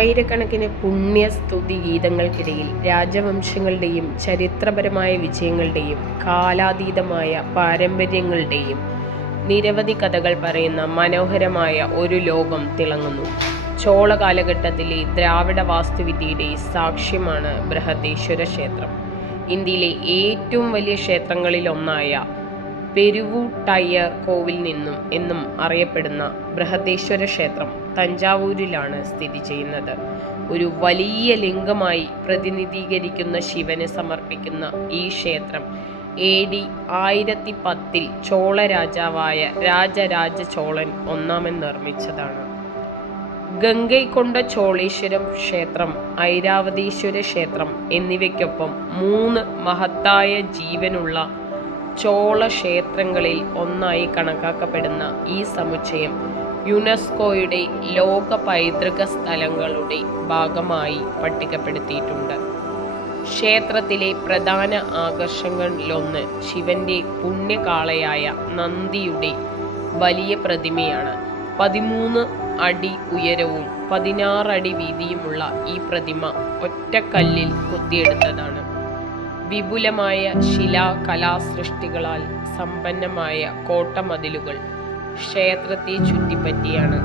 ആയിരക്കണക്കിന് പുണ്യസ്തുതി ഗീതങ്ങൾക്കിടയിൽ രാജവംശങ്ങളുടെയും ചരിത്രപരമായ വിജയങ്ങളുടെയും കാലാതീതമായ പാരമ്പര്യങ്ങളുടെയും നിരവധി കഥകൾ പറയുന്ന മനോഹരമായ ഒരു ലോകം തിളങ്ങുന്നു. ചോള കാലഘട്ടത്തിലെ ദ്രാവിഡ വാസ്തുവിദ്യയുടെ സാക്ഷ്യമാണ് ബൃഹദേശ്വര ക്ഷേത്രം. ഇന്ത്യയിലെ ഏറ്റവും വലിയ ക്ഷേത്രങ്ങളിലൊന്നായ പെരുവൂട്ടയ്യർ കോവിൽ എന്നും അറിയപ്പെടുന്ന ബൃഹദേശ്വര ക്ഷേത്രം തഞ്ചാവൂരിലാണ് സ്ഥിതി ചെയ്യുന്നത്. ഒരു വലിയ ലിംഗമായി പ്രതിനിധീകരിക്കുന്ന ശിവന് സമർപ്പിക്കുന്ന ഈ ക്ഷേത്രം AD 1010 ചോള രാജാവായ രാജരാജ ചോളൻ ഒന്നാമൻ നിർമ്മിച്ചതാണ്. ഗംഗൈകൊണ്ട ചോളേശ്വരം ക്ഷേത്രം, ഐരാവതീശ്വര ക്ഷേത്രം എന്നിവയ്ക്കൊപ്പം 3 മഹത്തായ ജീവനുള്ള ചോള ക്ഷേത്രങ്ങളിൽ ഒന്നായി കണക്കാക്കപ്പെടുന്ന ഈ സമുച്ചയം യുനെസ്കോയുടെ ലോക പൈതൃക സ്ഥലങ്ങളുടെ ഭാഗമായി പട്ടികപ്പെടുത്തിയിട്ടുണ്ട്. ക്ഷേത്രത്തിലെ പ്രധാന ആകർഷണങ്ങളിലൊന്ന് ശിവന്റെ പുണ്യകാളയായ നന്ദിയുടെ വലിയ പ്രതിമയാണ്. 13 അടി ഉയരവും 16 അടി വീതിയുമുള്ള ഈ പ്രതിമ ഒറ്റക്കല്ലിൽ കൊത്തിയെടുത്തതാണ്. വിപുലമായ ശിലാകലാസൃഷ്ടികളാൽ സമ്പന്നമായ കോട്ടമതിലുകൾ ക്ഷേത്രത്തെ ചുറ്റിപ്പറ്റിയാണ്.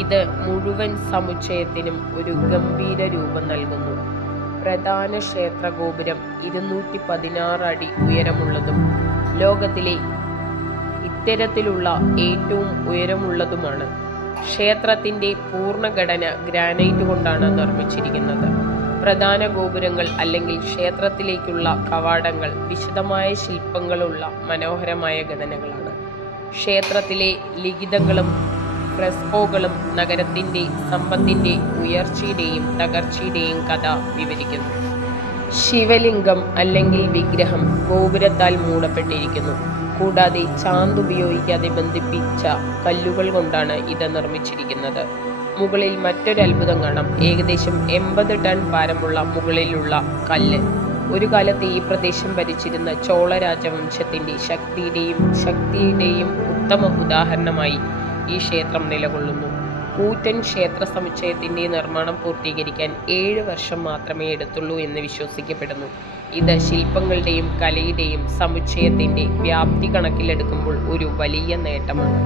ഇത് മുഴുവൻ സമുച്ചയത്തിനും ഒരു ഗംഭീര രൂപം നൽകുന്നു. പ്രധാന ക്ഷേത്ര ഗോപുരം 216 അടി ഉയരമുള്ളതും ലോകത്തിലെ ഇത്തരത്തിലുള്ള ഏറ്റവും ഉയരമുള്ളതുമാണ്. ക്ഷേത്രത്തിൻ്റെ പൂർണ്ണഘടന ഗ്രാനൈറ്റ് കൊണ്ടാണ് നിർമ്മിച്ചിരിക്കുന്നത്. പ്രധാന ഗോപുരങ്ങൾ അല്ലെങ്കിൽ ക്ഷേത്രത്തിലേക്കുള്ള കവാടങ്ങൾ വിശദമായ ശില്പങ്ങളുള്ള മനോഹരമായ ഘടനകളാണ്. ക്ഷേത്രത്തിലെ ലിഖിതങ്ങളും ഫ്രെസ്കോകളും നഗരത്തിൻ്റെ സമ്പത്തിൻ്റെ ഉയർച്ചയുടെയും തകർച്ചയുടെയും കഥ വിവരിക്കുന്നു. ശിവലിംഗം അല്ലെങ്കിൽ വിഗ്രഹം ഗോപുരത്താൽ മൂടപ്പെട്ടിരിക്കുന്നു. കൂടാതെ ചാന്ത് ഉപയോഗിക്കാതെ ബന്ധിപ്പിച്ച കല്ലുകൾ കൊണ്ടാണ് ഇത് നിർമ്മിച്ചിരിക്കുന്നത്. മുകളിൽ മറ്റൊരു അത്ഭുതം കാണാം. ഏകദേശം 80 ടൺ ഭാരമുള്ള മുകളിലുള്ള കല്ല്. ഒരു കാലത്ത് ഈ പ്രദേശം ഭരിച്ചിരുന്ന ചോള രാജവംശത്തിൻ്റെ ശക്തിയുടെയും ഉത്തമ ഉദാഹരണമായി ഈ ക്ഷേത്രം നിലകൊള്ളുന്നു. കൂറ്റൻ ക്ഷേത്ര സമുച്ചയത്തിൻ്റെ നിർമ്മാണം പൂർത്തീകരിക്കാൻ 7 വർഷം മാത്രമേ എടുത്തുള്ളൂ എന്ന് വിശ്വസിക്കപ്പെടുന്നു. ഇത് ശില്പങ്ങളുടെയും കലയുടെയും സമുച്ചയത്തിൻ്റെ വ്യാപ്തി കണക്കിലെടുക്കുമ്പോൾ ഒരു വലിയ നേട്ടമാണ്.